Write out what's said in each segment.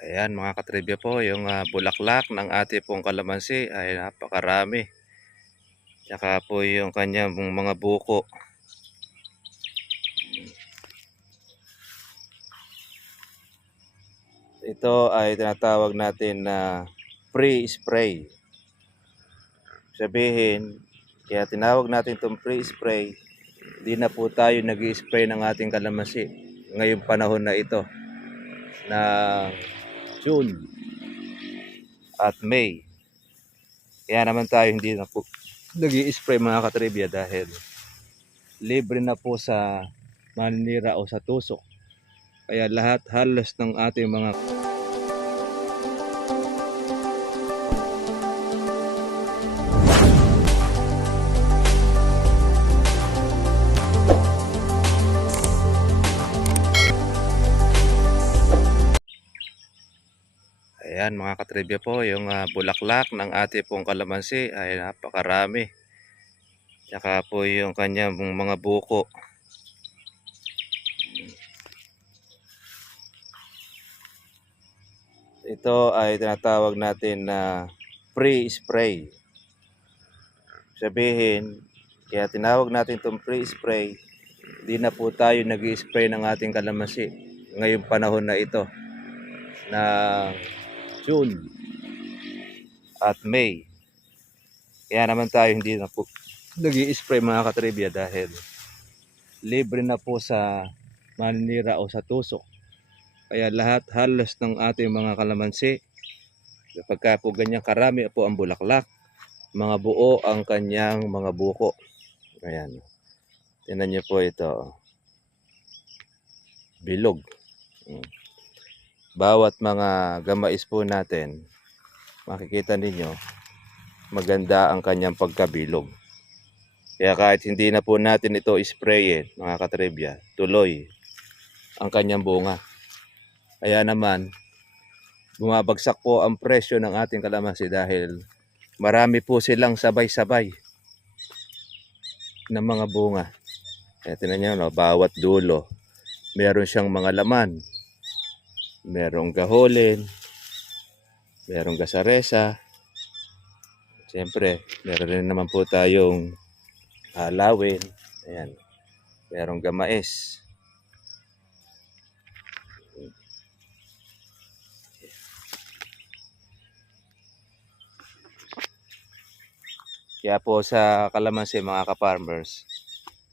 Ayan mga katribya po, yung bulaklak ng ating pong kalamansi ay napakarami. Tsaka po yung kanyang mga buko. Ito ay tinatawag natin na pre-spray. Sabihin, kaya tinawag natin itong pre-spray, di na po tayo nag-i-spray ng ating kalamansi ngayong panahon na ito na June at May. Kaya naman tayo hindi na po nag-i-spray mga katribya dahil libre na po sa maninira o sa tusok. Kaya lahat halos ng ating mga Ayan mga katribya po, yung bulaklak ng ating pong kalamansi ay napakarami. Tsaka po yung kanyang mga buko. Ito ay tinatawag natin na pre-spray. Sabihin, kaya tinawag natin itong pre-spray, di na po tayo nag-i-spray ng ating kalamansi ngayong panahon na ito na June at May. Kaya naman tayo hindi na po nag-i-spray mga katribya dahil libre na po sa maninira o sa tusok. Kaya lahat halos ng ating mga kalamansi, kapag po ganyan karami po ang bulaklak, mga buo ang kanyang mga buko. Ayan. Tingnan niyo po ito. Bilog. Bawat mga gamais po natin, makikita ninyo, maganda ang kanyang pagkabilog. Kaya kahit hindi na po natin ito isprayin, mga katribya, tuloy ang kanyang bunga. Kaya naman, bumabagsak po ang presyo ng ating kalamansi dahil marami po silang sabay-sabay na mga bunga. Kaya tingnan nyo, no, bawat dulo, meron siyang mga laman. Merong gaholin, merong gasaresa. Siyempre, meron rin naman po tayong halawin. Ayan, merong gamais. Kaya po sa kalamansi mga ka-farmers,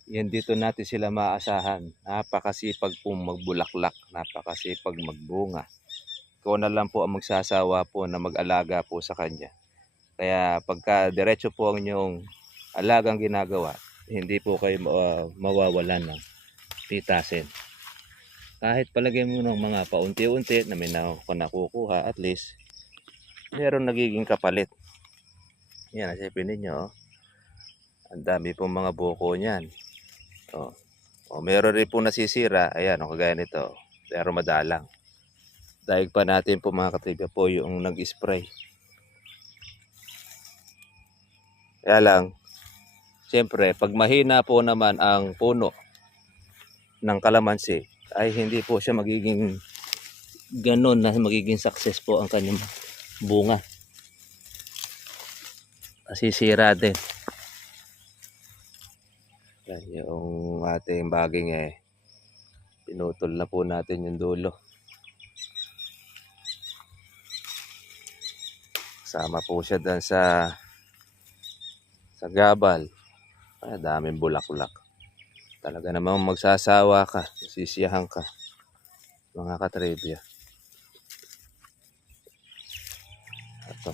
yan dito natin sila maaasahan. Napakasipag pong magbulaklak, napakasipag magbunga. Ikaw na lang po ang magsasawa po na mag-alaga po sa kanya. Kaya pagka diretso po ang inyong alagang ginagawa, hindi po kayo mawawalan ng titasin. Kahit palagay mo ng mga paunti-unti na may nakukuha, at least meron nagiging kapalit. Yan, nasipin ninyo, oh. Ang dami pong mga buko niyan. Oh. Oh, meron rin pong nasisira, ayan, oh, kagaya nito, pero madalang. Daig pa natin po mga katribya po yung nag-spray. Kaya lang, siyempre, pag mahina po naman ang puno ng kalamansi, ay hindi po siya magiging ganon na magiging success po ang kanyang bunga. Masisira din. Yan, yung ating baging pinutol na po natin yung dulo. Sama po siya dyan sa gabal. Ay, daming bulaklak. Talaga namang magsasawa ka, sisiyahan ka, mga katribya. Ito.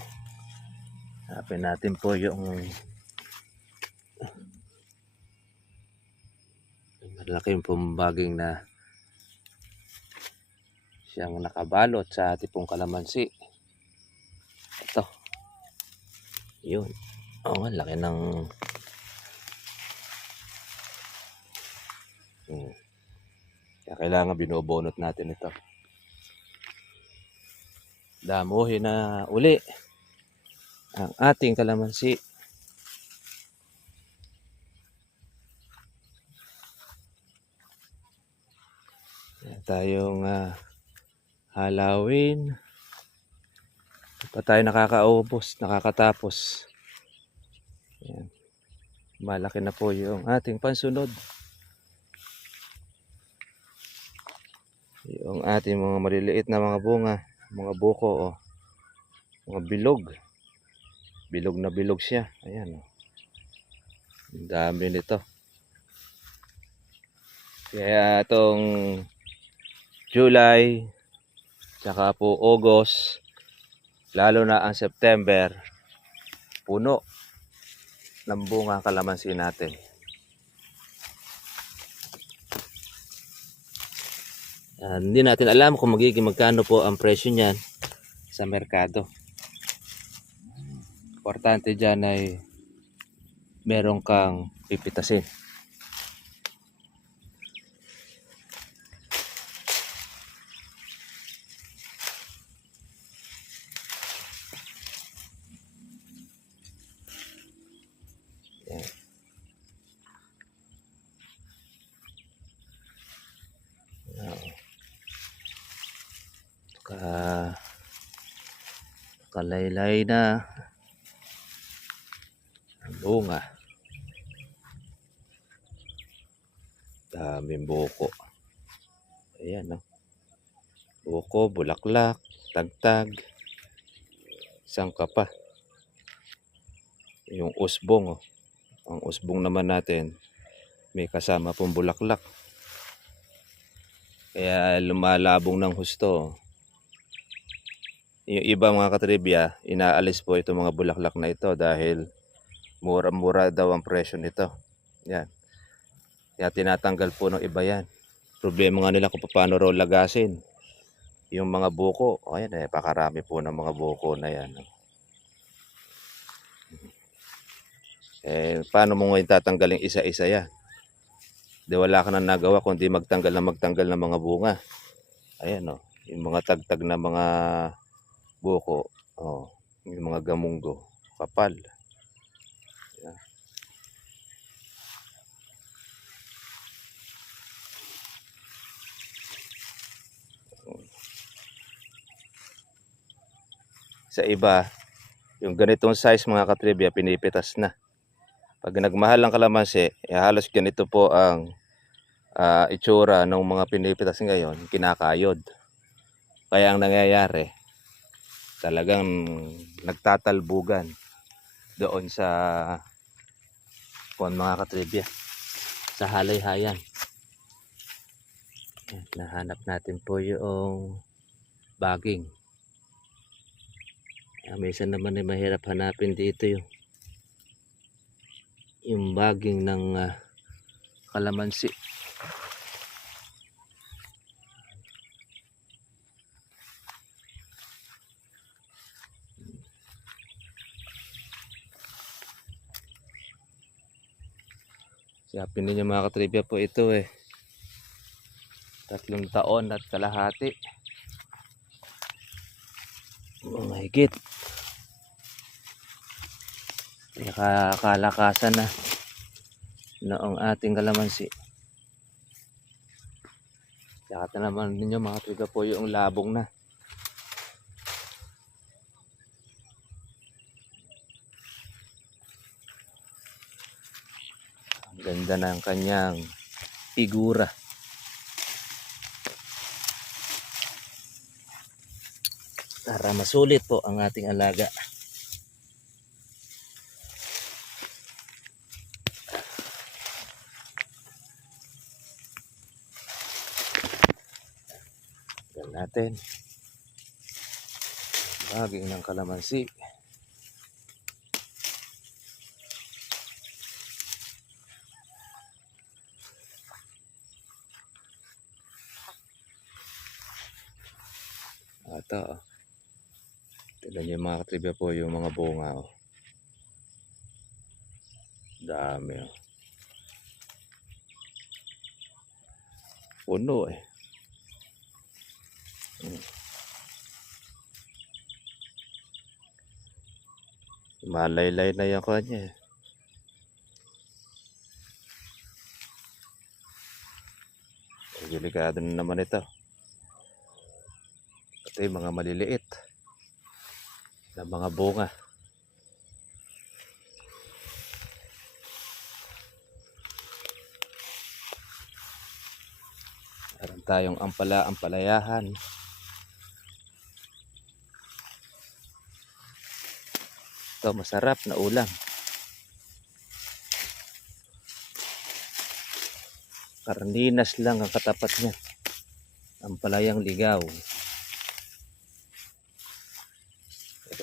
Hanapin natin po yung malaking pumbaging na siyang nakabalot sa ating pong kalamansi. Ito. Yun. Oh, laki ng kaya kailangan binubunot natin ito. Damuhin na uli ang ating kalamansi. Kaya tayong Halloween. Di pa tayo nakakatapos. Ayan. Malaki na po yung ating pansunod. Yung ating mga maliliit na mga bunga, mga buko, oh. Mga bilog. Bilog na bilog siya. Ayan, oh. Ang dami nito. Kaya itong July, tsaka po August, lalo na ang September, puno ng bunga kalamansi natin. Hindi natin alam kung magkano po ang presyo niyan sa merkado. Importante dyan ay meron kang pipitasin. Yan. Kalaylay na ang bunga. Daming buko. Ayan, no? Buko, bulaklak, tagtag, sangka pa. Yung usbong, oh. Ang usbong naman natin may kasama pong bulaklak. Kaya lumalabong ng husto. Yung iba mga katribya, inaalis po itong mga bulaklak na ito dahil mura-mura daw ang presyo nito. Yan. Kaya tinatanggal po ng iba yan. Problema nga nila kung paano raw lagasin yung mga buko. O yan, pakarami po ng mga buko na yan. Paano mo ngayon tatanggalin isa-isa yan? Di wala ka na nagawa kundi magtanggal ng mga bunga. Ayan, o. Yung mga tagtag na mga buko. O. Yung mga gamunggo. Kapal. Ayan. Sa iba, yung ganitong size mga katribya, pinipitas na. Pag nagmahal ang kalamansi, halos ganito po ang itsura ng mga pinipitas ngayon, kinakayod. Kaya ang nangyayari, talagang nagtatalbugan doon sa mga katribya, sa halay-hayan. Nahanap natin po yung baging. Minsan naman ay mahirap hanapin dito yung baging ng kalamansi. Siyapin ninyo mga katribya po ito 3 taon at kalahati. Mahigit. Kaya kalakasan na noong ating kalamansi. Saka naman ninyo mga katribya po yung labong na. Ang ganda ng kanyang figura. Para masulit po ang ating alaga. Yan natin. Baging ng kalamansi. Ito. Tignan nyo mga katribya po yung mga bunga. Dami. Puno Malaylay na yung kanya. Delikado na naman ito. Ito yung mga maliliit na mga bunga. Meron tayong ampalayahan. Ito masarap na ulam. Karninas lang ang katapat niya. Ampalayang ligaw.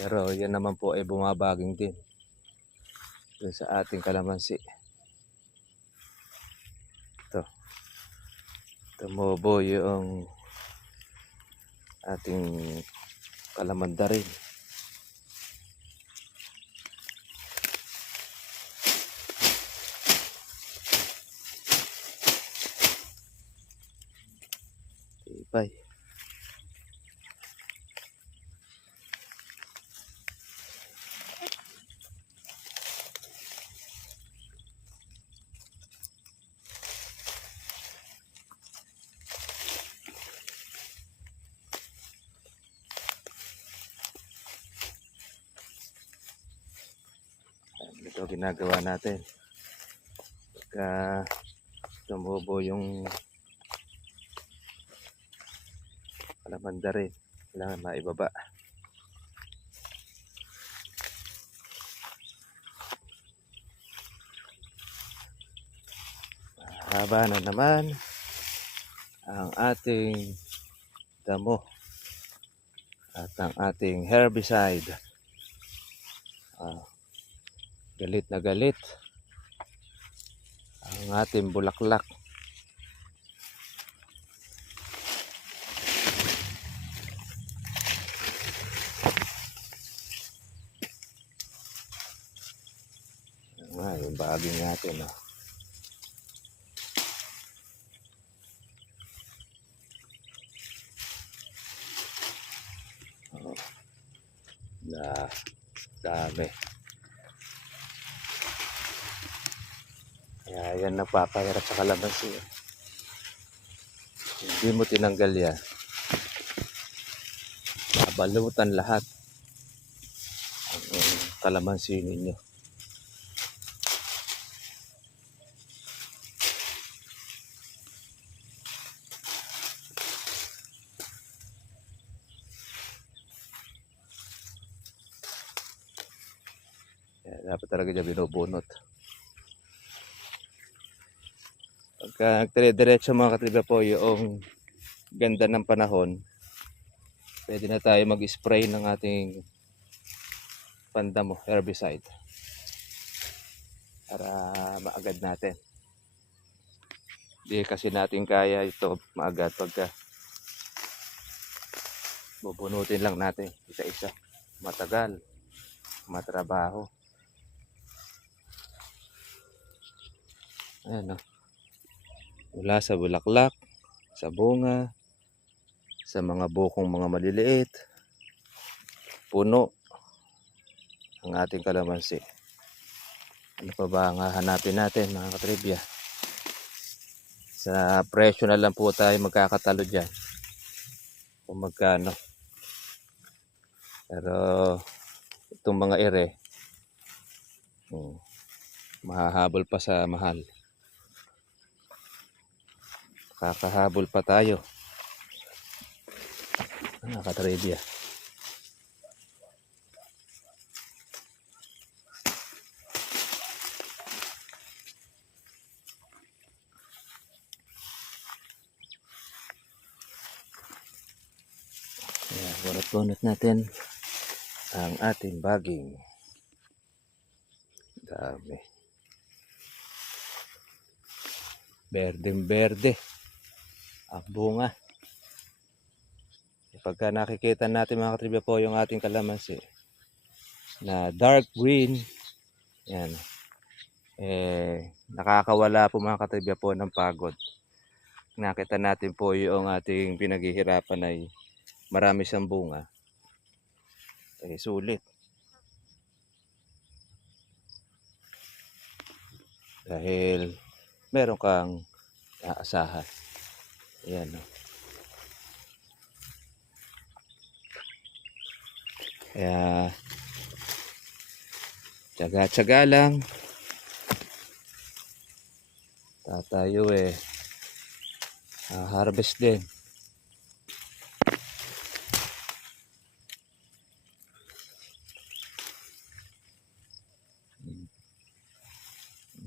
Pero yan naman po ay bumabaging din dun sa ating kalamansi. Ito. Tumubo yung ating kalamanda rin. Bye. Ito ginagawa natin. Pagka tumubo yung kalamanda rin, kailangan maibaba. Haba na naman ang ating damo at ang ating herbicide. Galit na galit ang ating bulaklak. Yung baging natin. Dami. Kaya yan nagpapahirap sa kalamansi. Hindi mo tinanggal yan, mabalutan lahat ang kalamansi ninyo. Dapat talaga dyan binubunot. Pagka nagtire-diretso mga katriba po yung ganda ng panahon, pwede na tayo mag-spray ng ating pandamo herbicide para maagad natin. Hindi kasi natin kaya ito maagad pagka bubunutin lang natin isa-isa. Matagal, matrabaho. Ayan, mula sa bulaklak, sa bunga, sa mga bukong mga maliliit, puno ang ating kalamansi. Ano pa ba ang hahanapin natin mga katribya? Sa presyo na lang po tayo magkakatalo dyan kung magkano. Pero itong mga ere, mahahabol pa sa mahal. Kakahabol pa tayo mga katribya. Bunot natin ang ating baging. Dami. Berdeng berde ang bunga. Pagka nakikita natin mga katribya po yung ating kalamansi na dark green, yan, nakakawala po mga katribya po ng pagod. Nakita natin po yung ating pinaghihirapan ay marami siyang bunga, sulit. Dahil meron kang aasahan. Ayan. Kaya tiyaga-tiyaga lang. Tatayo harvest din.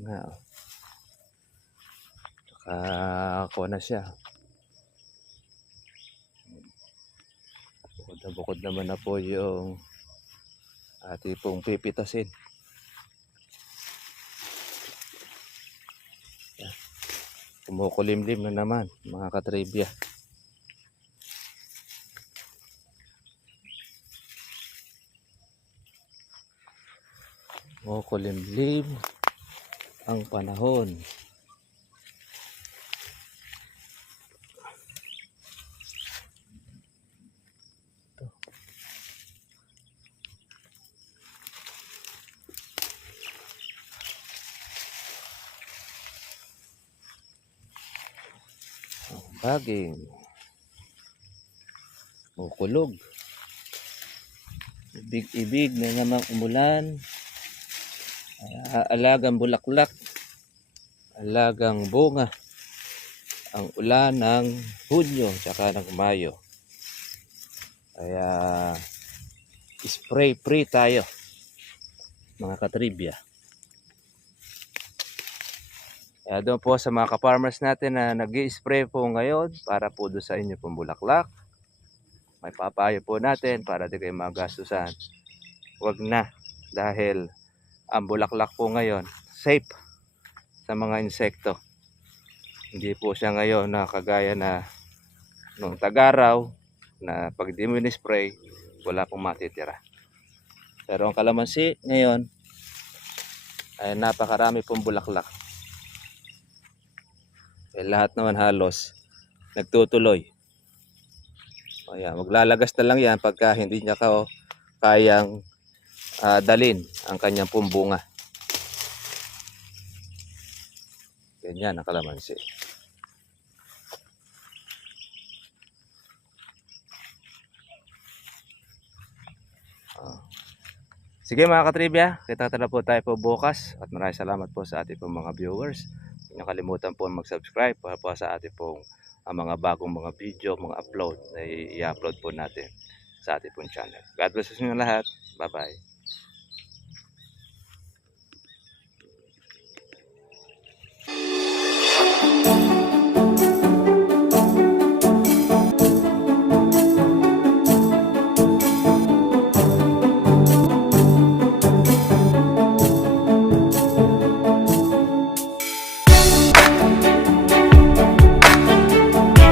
Nga. Tsaka ako na siya. Bukod na bukod naman na po yung ati pong pipitasin. Kumukulimlim na naman mga katribya. Kumukulimlim ang panahon. Baging kukulog, ibig na namang umulan, alagang bulaklak, alagang bunga ang ulan ng Hunyo tsaka ng Mayo. Kaya spray free tayo mga katribya. Kaya doon po sa mga ka-farmers natin na nag-i-spray po ngayon para po doon sa inyo pong bulaklak, may papayo po natin para di kayo magastusan. Huwag na, dahil ang bulaklak po ngayon safe sa mga insekto. Hindi po siya ngayon na kagaya na nung tag-araw na pag di mo in-spray wala pong matitira. Pero ang kalamansi ngayon ay napakarami pong bulaklak. Lahat naman halos nagtutuloy. Ayan, maglalagas na lang yan pagka hindi niya kayang dalin ang kanyang pumbunga. Ganyan ang kalamansi. Sige mga katribya, kita na po tayo po bukas at maraming salamat po sa ating pong mga viewers. Huwag niyo kalimutan po mag-subscribe para po sa ating pong mga bagong mga video, mga upload na i-upload po natin sa ating pong channel. God bless you lahat. Bye bye.